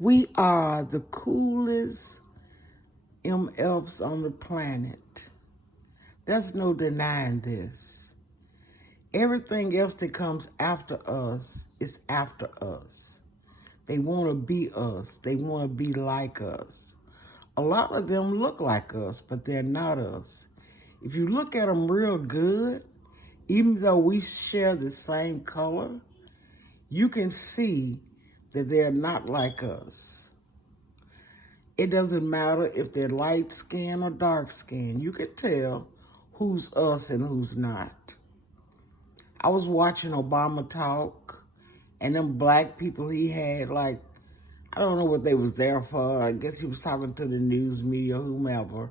We are the coolest MFs on the planet. There's no denying this. Everything else that comes after us is after us. They want to be us. They want to be like us. A lot of them look like us, but they're not us. If you look at them real good, even though we share the same color, you can see that they're not like us. It doesn't matter if they're light skin or dark skin. You can tell who's us and who's not. I was watching Obama talk, and them black people he had, like, I don't know what they was there for. I guess he was talking to the news media, whomever.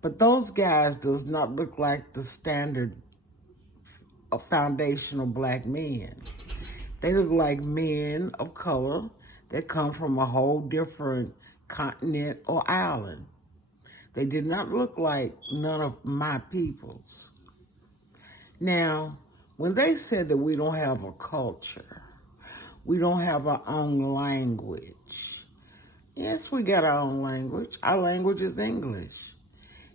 But those guys does not look like the standard of foundational black men. They look like men of color that come from a whole different continent or island. They did not look like none of my peoples. Now, when they said that we don't have a culture, we don't have our own language. Yes, we got our own language. Our language is English.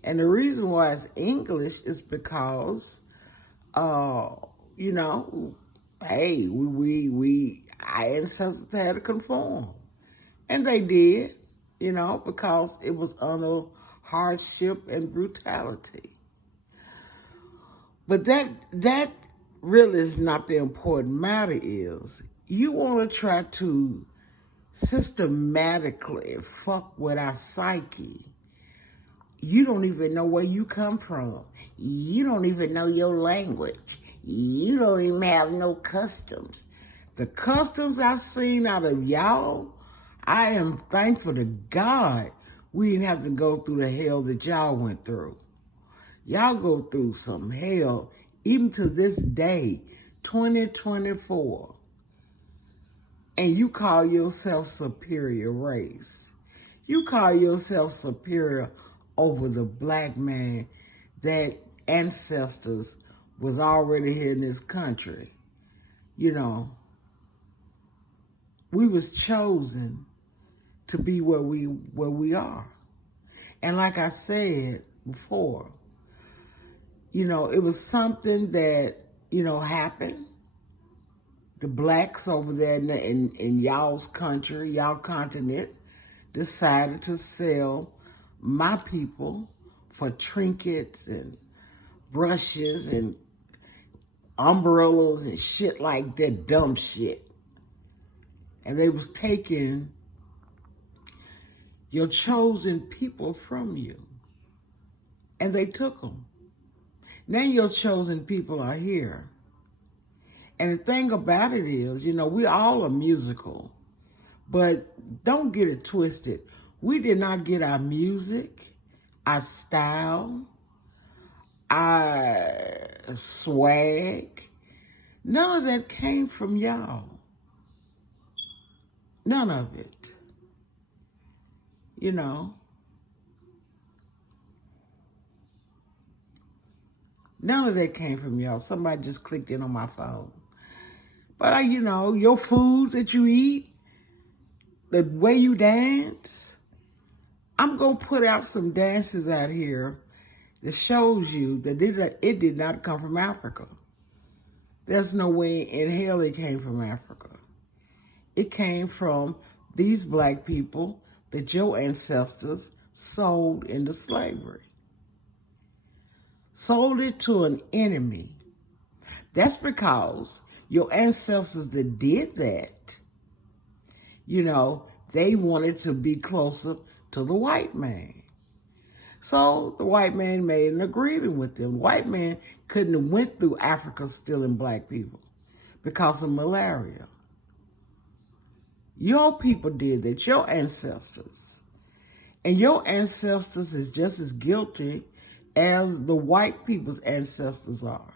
And the reason why it's English is because, you know, hey, our ancestors had to conform. And they did, you know, because it was under hardship and brutality. But that really is not the important matter. Is you want to try to systematically fuck with our psyche. You don't even know where you come from. You don't even know your language. You don't even have no customs. The customs I've seen out of y'all, I am thankful to God we didn't have to go through the hell that y'all went through. Y'all go through some hell, even to this day, 2024. And you call yourself superior race. You call yourself superior over the black man that ancestors was already here in this country. You know, we was chosen to be where we are. And like I said before, you know, it was something that, you know, happened. The blacks over there in y'all's country, y'all continent, decided to sell my people for trinkets and brushes and umbrellas and shit like that, dumb shit. And they was taking your chosen people from you. And they took them. Now your chosen people are here. And the thing about it is, you know, we all are musical, but don't get it twisted. We did not get our music, our style, our swag. None of that came from y'all. None of it. You know. None of that came from y'all. Somebody just clicked in on my phone. But, you know, your food that you eat, the way you dance, I'm going to put out some dances out here that shows you that it did not come from Africa. There's no way in hell it came from Africa. It came from these black people that your ancestors sold into slavery. Sold it to an enemy. That's because your ancestors that did that, you know, they wanted to be closer to the white man. So the white man made an agreement with them. The white man couldn't have went through Africa stealing black people because of malaria. Your people did that, your ancestors. And your ancestors is just as guilty as the white people's ancestors are.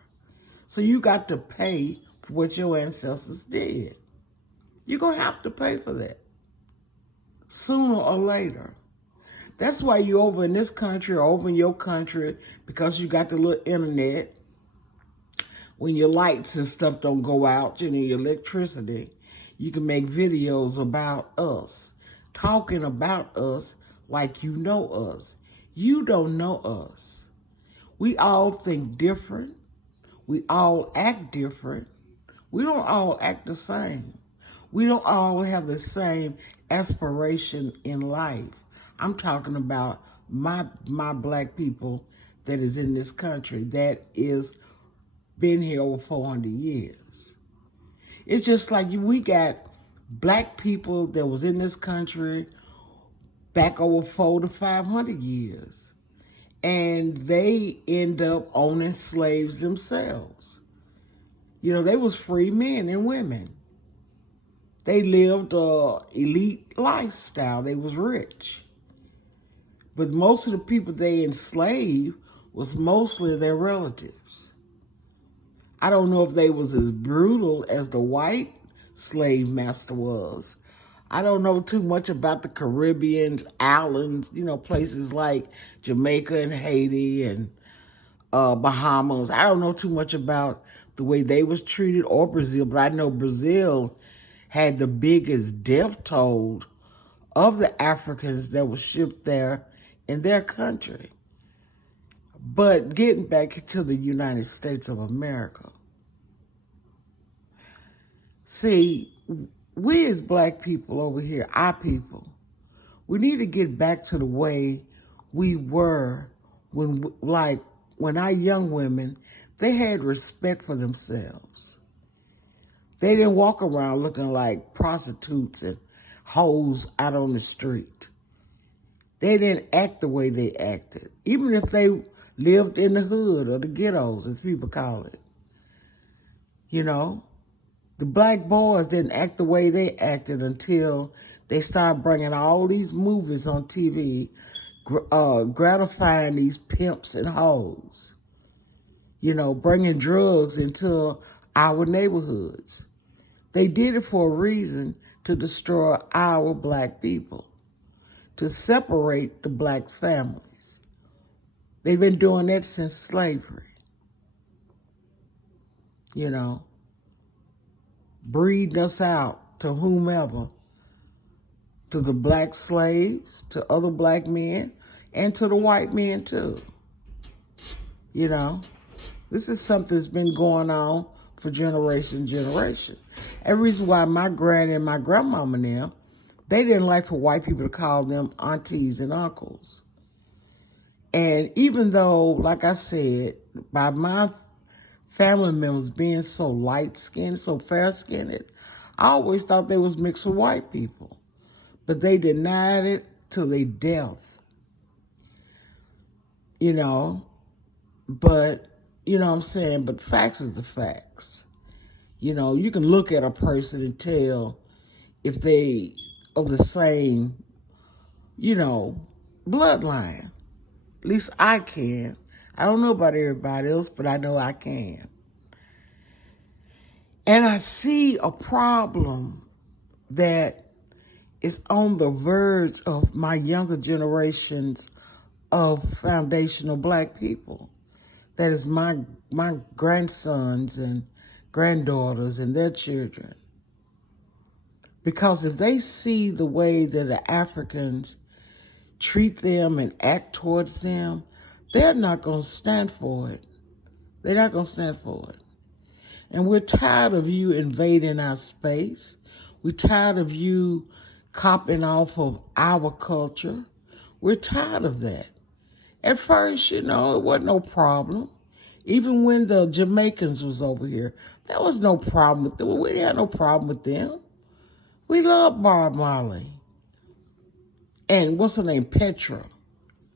So you got to pay for what your ancestors did. You're going to have to pay for that sooner or later. That's why you over in this country or over in your country, because you got the little internet, when your lights and stuff don't go out, you know, your electricity, you can make videos about us talking about us like you know us. You don't know us. We all think different. We all act different. We don't all act the same. We don't all have the same aspiration in life. I'm talking about my black people that is in this country that is been here over 400 years. It's just like we got black people that was in this country back over 400 to 500 years. And they end up owning slaves themselves. You know, they was free men and women. They lived a elite lifestyle. They was rich. But most of the people they enslaved was mostly their relatives. I don't know if they was as brutal as the white slave master was. I don't know too much about the Caribbean islands, you know, places like Jamaica and Haiti and Bahamas. I don't know too much about the way they was treated, or Brazil, but I know Brazil had the biggest death toll of the Africans that were shipped there in their country. But getting back to the United States of America, see, we as black people over here, our people, we need to get back to the way we were when our young women, they had respect for themselves. They didn't walk around looking like prostitutes and hoes out on the street. They didn't act the way they acted, even if they lived in the hood or the ghettos, as people call it. You know, the black boys didn't act the way they acted until they started bringing all these movies on TV, gratifying these pimps and hoes. You know, bringing drugs into our neighborhoods. They did it for a reason, to destroy our black people, to separate the black families. They've been doing that since slavery. You know, breeding us out to whomever, to the black slaves, to other black men, and to the white men too. You know, this is something that's been going on for generation. And the reason why my granny and my grandmama now, they didn't like for white people to call them aunties and uncles. And even though, like I said, by my family members being so light-skinned, so fair-skinned, I always thought they was mixed with white people. But they denied it till their death. You know, but, you know what I'm saying, but facts is the facts. You know, you can look at a person and tell if they of the same, you know, bloodline. At least I can. I don't know about everybody else, but I know I can. And I see a problem that is on the verge of my younger generations of foundational black people. That is my grandsons and granddaughters and their children. Because if they see the way that the Africans treat them and act towards them, they're not going to stand for it. They're not going to stand for it. And we're tired of you invading our space. We're tired of you copying off of our culture. We're tired of that. At first, you know, it wasn't no problem. Even when the Jamaicans was over here, there was no problem with them. We didn't have no problem with them. We loved Bob Marley. And what's her name? Petra.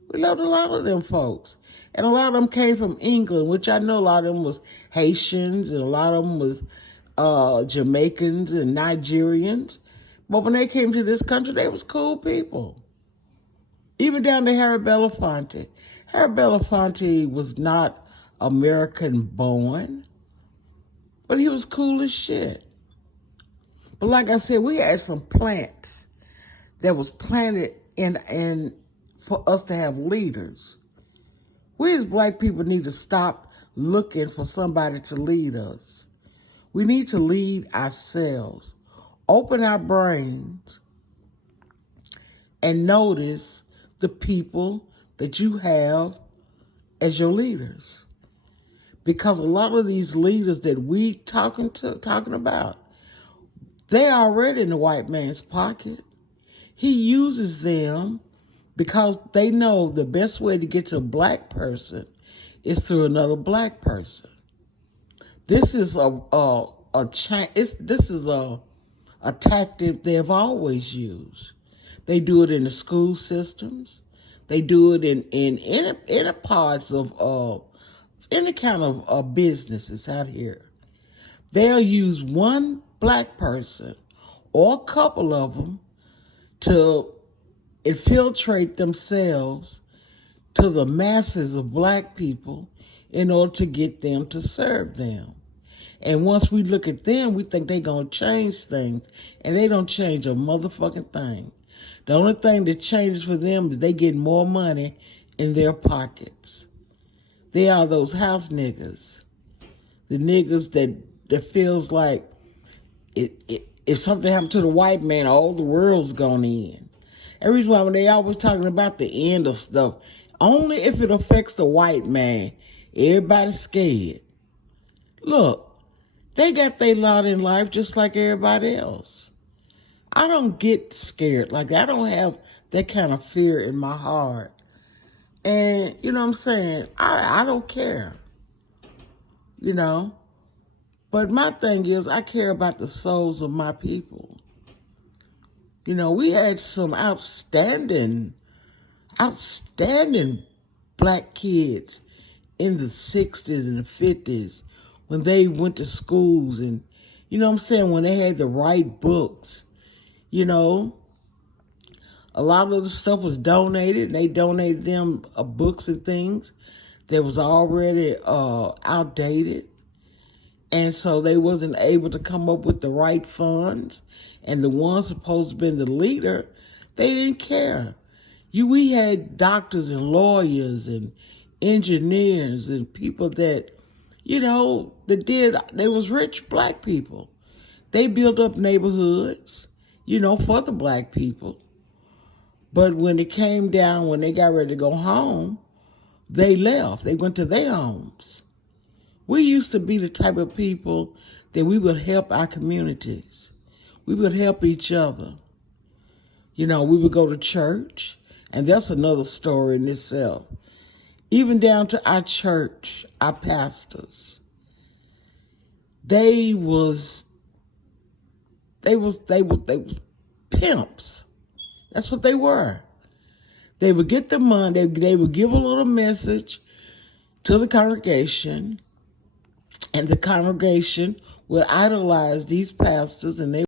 We loved a lot of them folks. And a lot of them came from England, which I know a lot of them was Haitians and a lot of them was Jamaicans and Nigerians. But when they came to this country, they was cool people. Even down to Harry Belafonte. Harry Belafonte was not American born, but he was cool as shit. But like I said, we had some plants that was planted in for us to have leaders. We as black people need to stop looking for somebody to lead us. We need to lead ourselves. Open our brains and notice the people that you have as your leaders. Because a lot of these leaders that we talking about, they already in the white man's pocket. He uses them because they know the best way to get to a black person is through another black person. This is a tactic they've always used. They do it in the school systems. They do it in any parts of any kind of businesses out here. They'll use one black person or a couple of them to infiltrate themselves to the masses of black people in order to get them to serve them. And once we look at them, we think they're going to change things, and they don't change a motherfucking thing. The only thing that changes for them is they get more money in their pockets. They are those house niggas. The niggas that feels like if something happened to the white man, all the world's gone in. Every time they always talking about the end of stuff. Only if it affects the white man. Everybody's scared. Look, they got their lot in life just like everybody else. I don't get scared. Like, I don't have that kind of fear in my heart. And, you know what I'm saying? I don't care. You know? But my thing is, I care about the souls of my people. You know, we had some outstanding black kids in the 60s and the 50s when they went to schools and, you know what I'm saying, when they had the right books. You know, a lot of the stuff was donated, and they donated them books and things that was already outdated. And so they wasn't able to come up with the right funds. And the ones supposed to be the leader, they didn't care. We had doctors and lawyers and engineers and people that, you know, they was rich black people. They built up neighborhoods, you know, for the black people. But when it came down, when they got ready to go home, they left. They went to their homes. We used to be the type of people that we would help our communities. We would help each other. You know, we would go to church, and that's another story in itself. Even down to our church, our pastors. They was pimps. That's what they were. They would get the money, they would give a little message to the congregation, and the congregation would idolize these pastors, and they